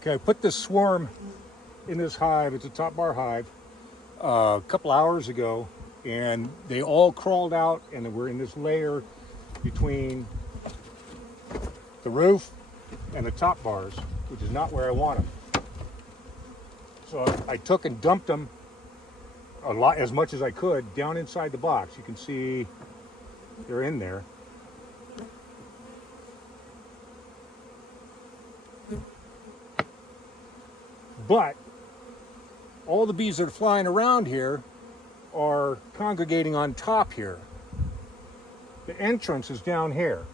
Okay, I put this swarm in this hive. It's a top bar hive a couple hours ago, and they all crawled out, and we're in this layer between the roof and the top bars, which is not where I want them. So I took and dumped them a lot, as much as I could, down inside the box. You can see they're in there. But all the bees that are flying around here are congregating on top here. The entrance is down here.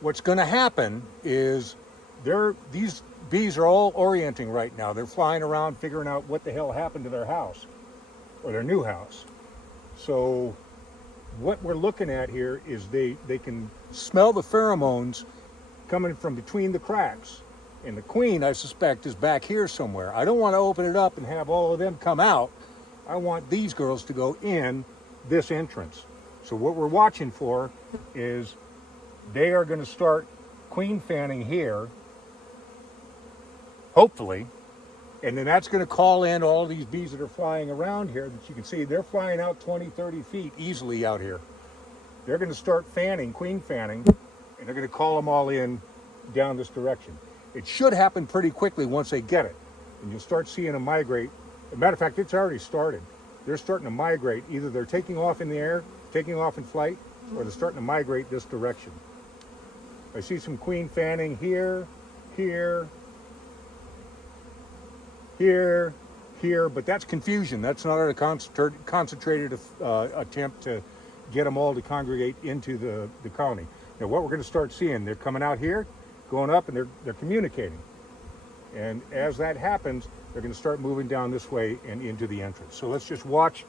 What's going to happen is these bees are all orienting right now. They're flying around figuring out what the hell happened to their house or their new house. So what we're looking at here is they can smell the pheromones coming from between the cracks. And the queen, I suspect, is back here somewhere. I don't want to open it up and have all of them come out. I want these girls to go in this entrance. So what we're watching for is they are going to start queen fanning here, hopefully, and then that's going to call in all these bees that are flying around here that you can see. They're flying out 20, 30 feet easily out here. They're going to start fanning, queen fanning, and they're going to call them all in down this direction. It should happen pretty quickly once they get it, and you'll start seeing them migrate. As a matter of fact, it's already started. They're starting to migrate. Either they're taking off in the air, taking off in flight, or they're starting to migrate this direction. I see some queen fanning here, here, here, here, but that's confusion. That's not a concentrated attempt to get them all to congregate into the colony. Now what we're going to start seeing, they're coming out here, going up, and they're communicating. And as that happens, they're going to start moving down this way and into the entrance. So let's just watch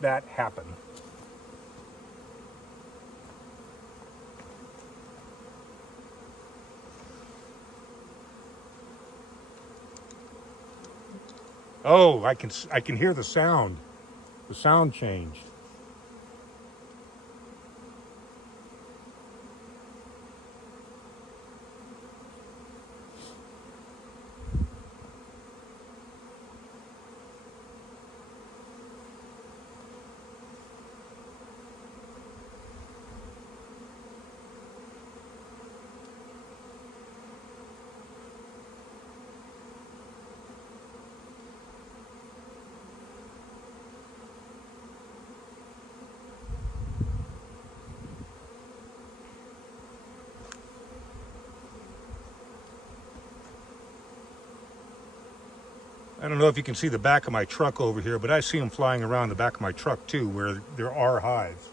that happen. Oh, I can hear the sound. The sound changed. I don't know if you can see the back of my truck over here, but I see them flying around the back of my truck too, where there are hives.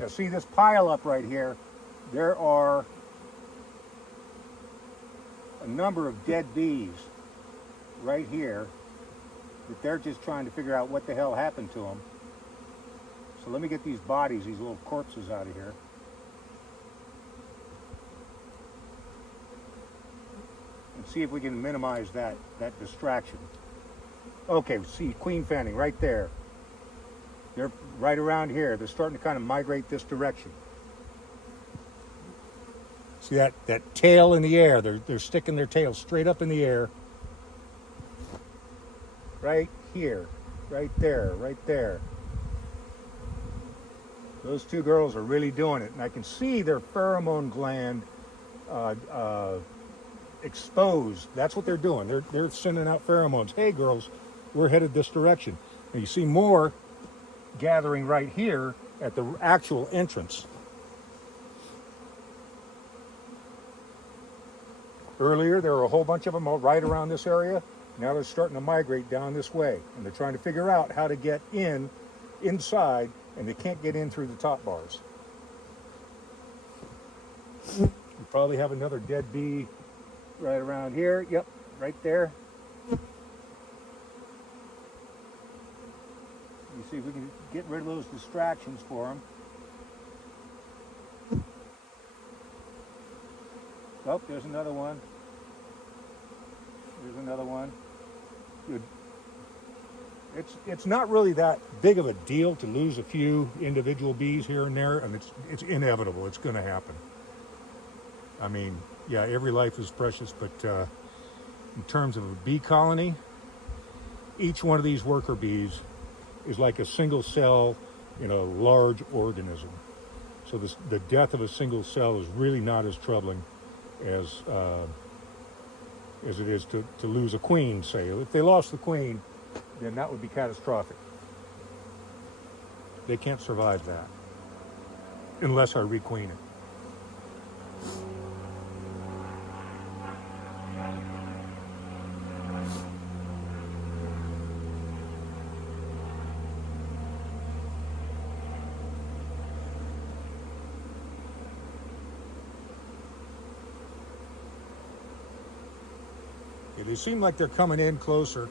Now see this pile up right here, there are a number of dead bees right here that they're just trying to figure out what the hell happened to them. So let me get these bodies, these little corpses out of here. And see if we can minimize that distraction. Okay, see queen fanning right there. They're right around here. They're starting to kind of migrate this direction. See that tail in the air? They're sticking their tail straight up in the air. Right here, right there, right there. Those two girls are really doing it, and I can see their pheromone gland exposed. That's what they're doing. They're sending out pheromones. Hey, girls, we're headed this direction. And you see more gathering right here at the actual entrance. Earlier, there were a whole bunch of them right around this area. Now they're starting to migrate down this way, and they're trying to figure out how to get inside, and they can't get in through the top bars. You probably have another dead bee right around here. Yep, right there. You see if we can get rid of those distractions for them. Oh, there's another one. There's another one. it's not really that big of a deal to lose a few individual bees here and there, and it's inevitable. It's going to happen. I mean, yeah, every life is precious, but in terms of a bee colony, each one of these worker bees is like a single cell in a large organism. So the death of a single cell is really not as troubling as it is to lose a queen, say. If they lost the queen, then that would be catastrophic. They can't survive that unless I requeen it. Yeah, they seem like they're coming in closer.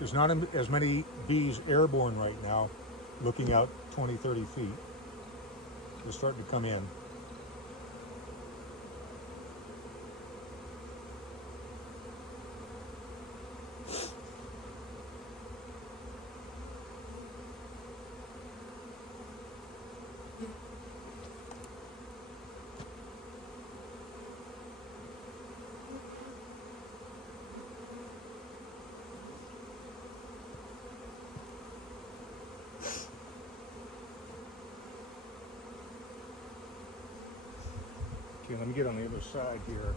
There's not as many bees airborne right now, looking out 20, 30 feet. They're starting to come in. Okay, let me get on the other side here.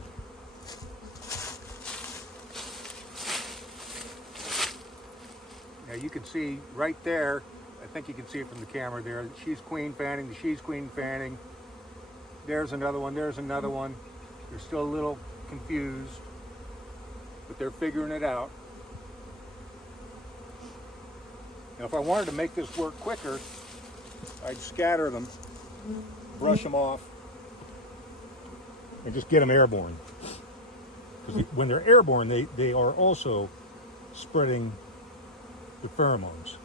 Now you can see right there, I think you can see it from the camera there, she's queen fanning, she's queen fanning. There's another one, there's another one. They're still a little confused, but they're figuring it out. Now if I wanted to make this work quicker, I'd scatter them, brush them off, and just get them airborne. Because when they're airborne, they are also spreading the pheromones.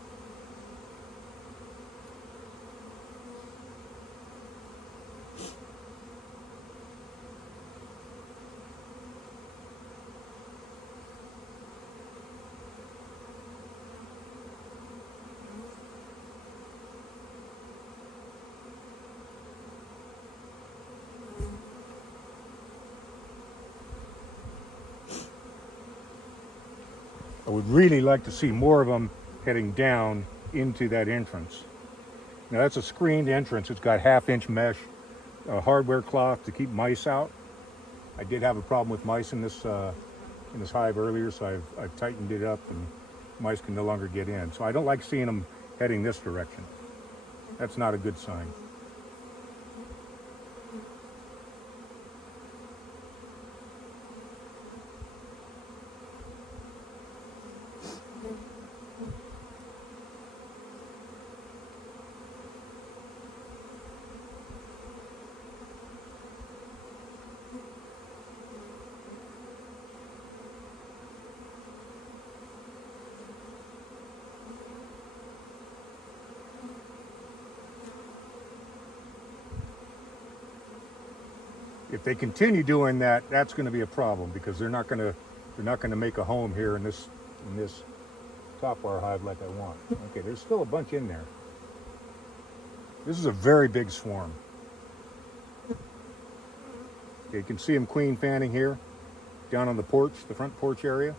I would really like to see more of them heading down into that entrance. Now that's a screened entrance. It's got 1/2-inch mesh, hardware cloth to keep mice out. I did have a problem with mice in this hive earlier, so I've tightened it up and mice can no longer get in. So I don't like seeing them heading this direction. That's not a good sign. If they continue doing that, that's going to be a problem because they're not going to make a home here in this top bar hive like I want. Okay, there's still a bunch in there. This is a very big swarm. Okay, you can see them queen fanning here, down on the porch, the front porch area.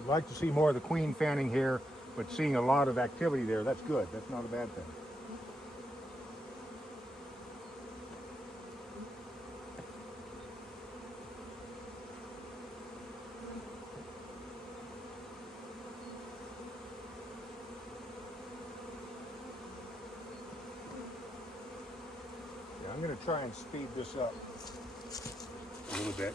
I'd like to see more of the queen fanning here, but seeing a lot of activity there, that's good. That's not a bad thing. Yeah, I'm going to try and speed this up a little bit.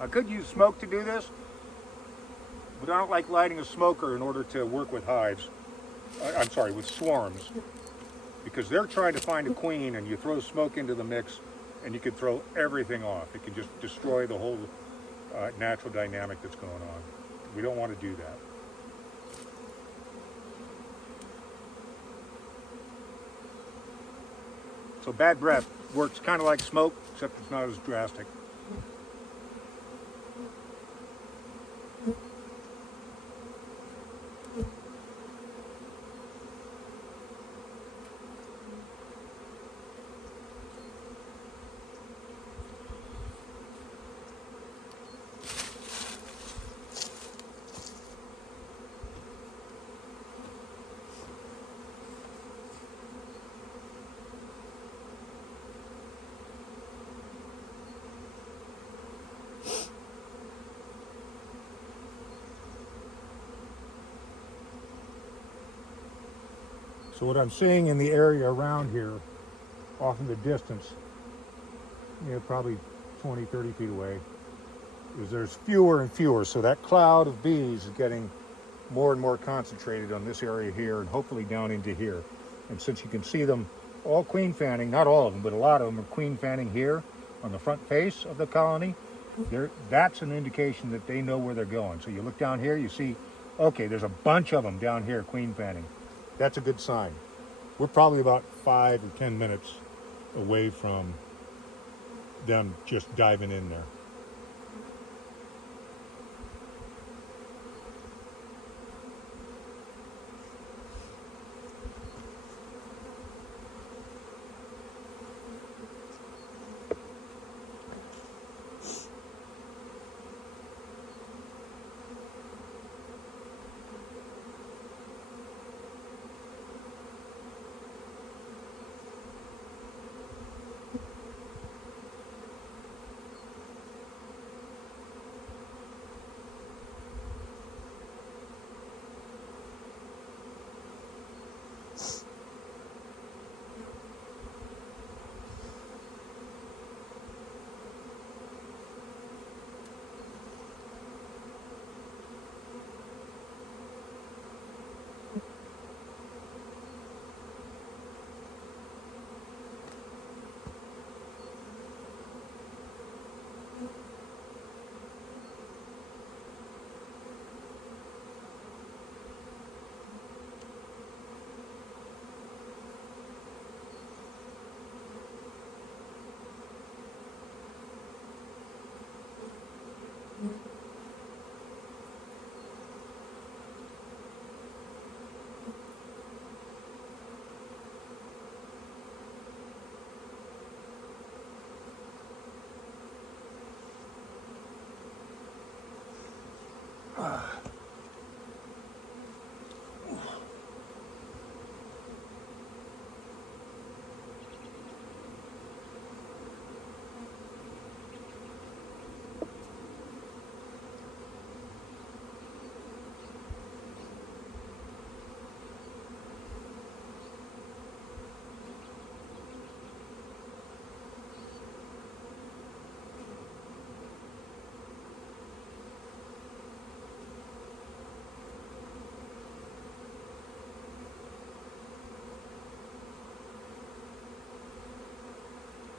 I could use smoke to do this, but I don't like lighting a smoker in order to work with hives. I'm sorry, with swarms, because they're trying to find a queen, and you throw smoke into the mix and you can throw everything off. It can just destroy the whole natural dynamic that's going on. We don't want to do that. So bad breath works kind of like smoke, except it's not as drastic. So what I'm seeing in the area around here, off in the distance, probably 20, 30 feet away, is there's fewer and fewer. So that cloud of bees is getting more and more concentrated on this area here and hopefully down into here. And since you can see them all queen fanning, not all of them, but a lot of them are queen fanning here on the front face of the colony, that's an indication that they know where they're going. So you look down here, you see, okay, there's a bunch of them down here queen fanning. That's a good sign. We're probably about 5 or 10 minutes away from them just diving in there.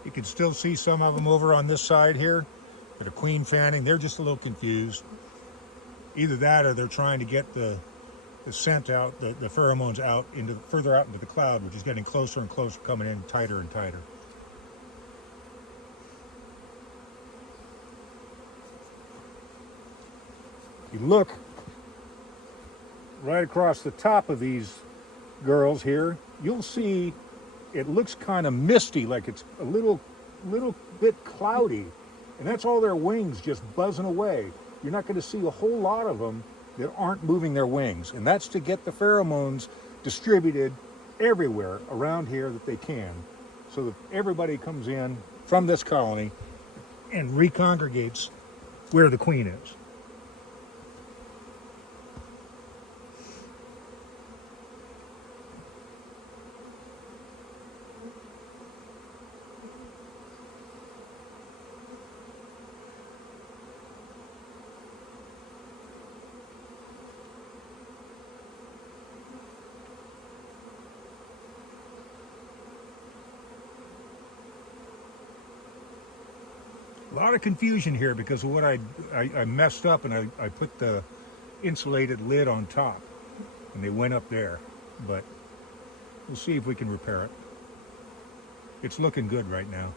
You can still see some of them over on this side here that are queen fanning. They're just a little confused. Either that or they're trying to get the the scent out, the pheromones out into further out into the cloud, which is getting closer and closer, coming in tighter and tighter. You look right across the top of these girls here, you'll see it looks kind of misty, like it's a little bit cloudy, and that's all their wings just buzzing away. You're not going to see a whole lot of them that aren't moving their wings, and that's to get the pheromones distributed everywhere around here that they can, so that everybody comes in from this colony and recongregates where the queen is. A lot of confusion here because of what I messed up, and I put the insulated lid on top and they went up there, but we'll see if we can repair it. It's looking good right now.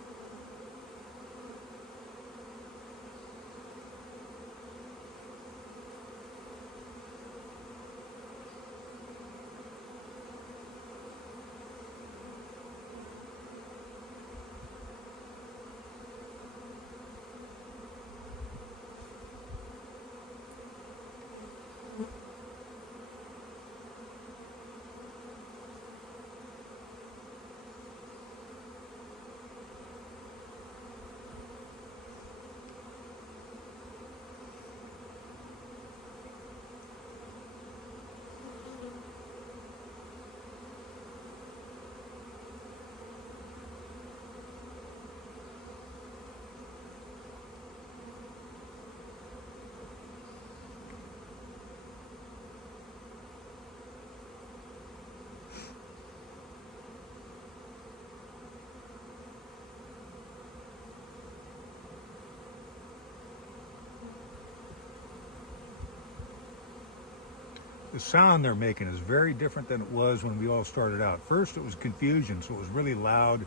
The sound they're making is very different than it was when we all started out. First, it was confusion, so it was really loud,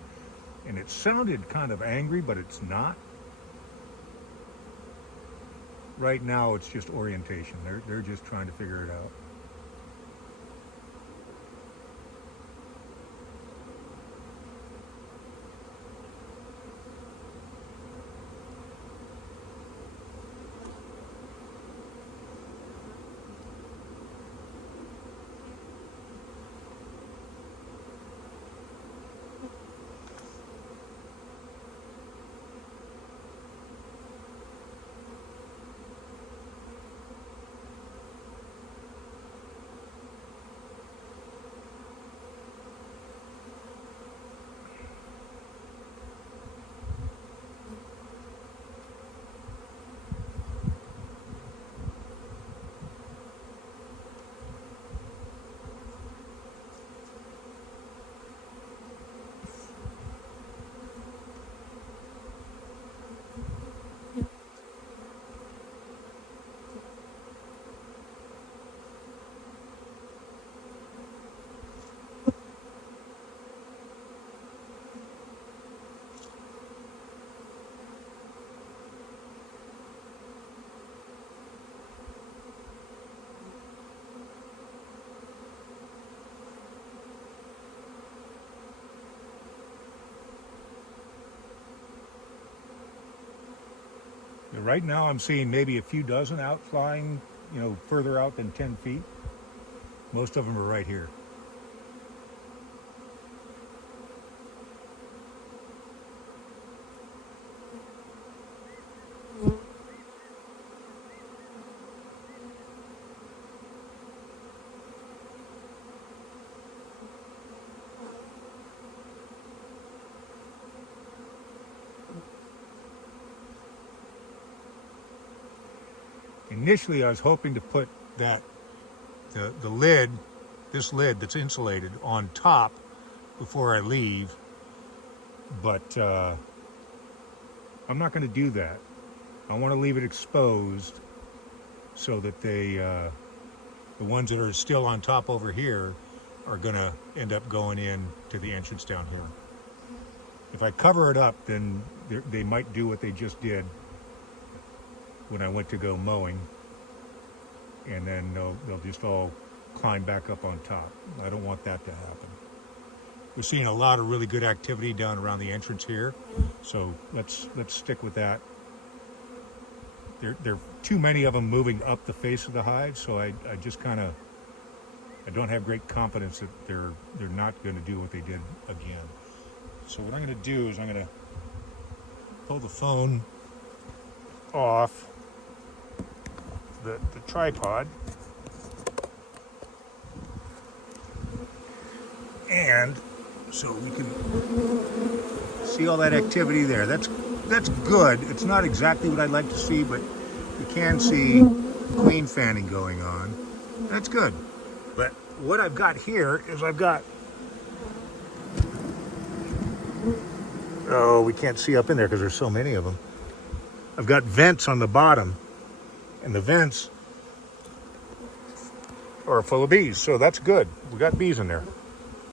and it sounded kind of angry, but it's not. Right now, it's just orientation. They're just trying to figure it out. Right now, I'm seeing maybe a few dozen out flying, further out than 10 feet. Most of them are right here. Initially, I was hoping to put the lid, this lid that's insulated, on top before I leave, but I'm not going to do that. I want to leave it exposed so that they The ones that are still on top over here are gonna end up going in to the entrance down here. If I cover it up, then they might do what they just did when I went to go mowing, and then they'll just all climb back up on top. I don't want that to happen. We're seeing a lot of really good activity down around the entrance here, so let's stick with that. There are too many of them moving up the face of the hive, so I just kind of, I don't have great confidence that they're not going to do what they did again. So what I'm going to do is I'm going to pull the phone off the tripod, and so we can see all that activity there. That's good. It's not exactly what I'd like to see, but you can see queen fanning going on. That's good. But what I've got here is oh, we can't see up in there because there's so many of them. I've got vents on the bottom, and the vents are full of bees, so that's good. We got bees in there.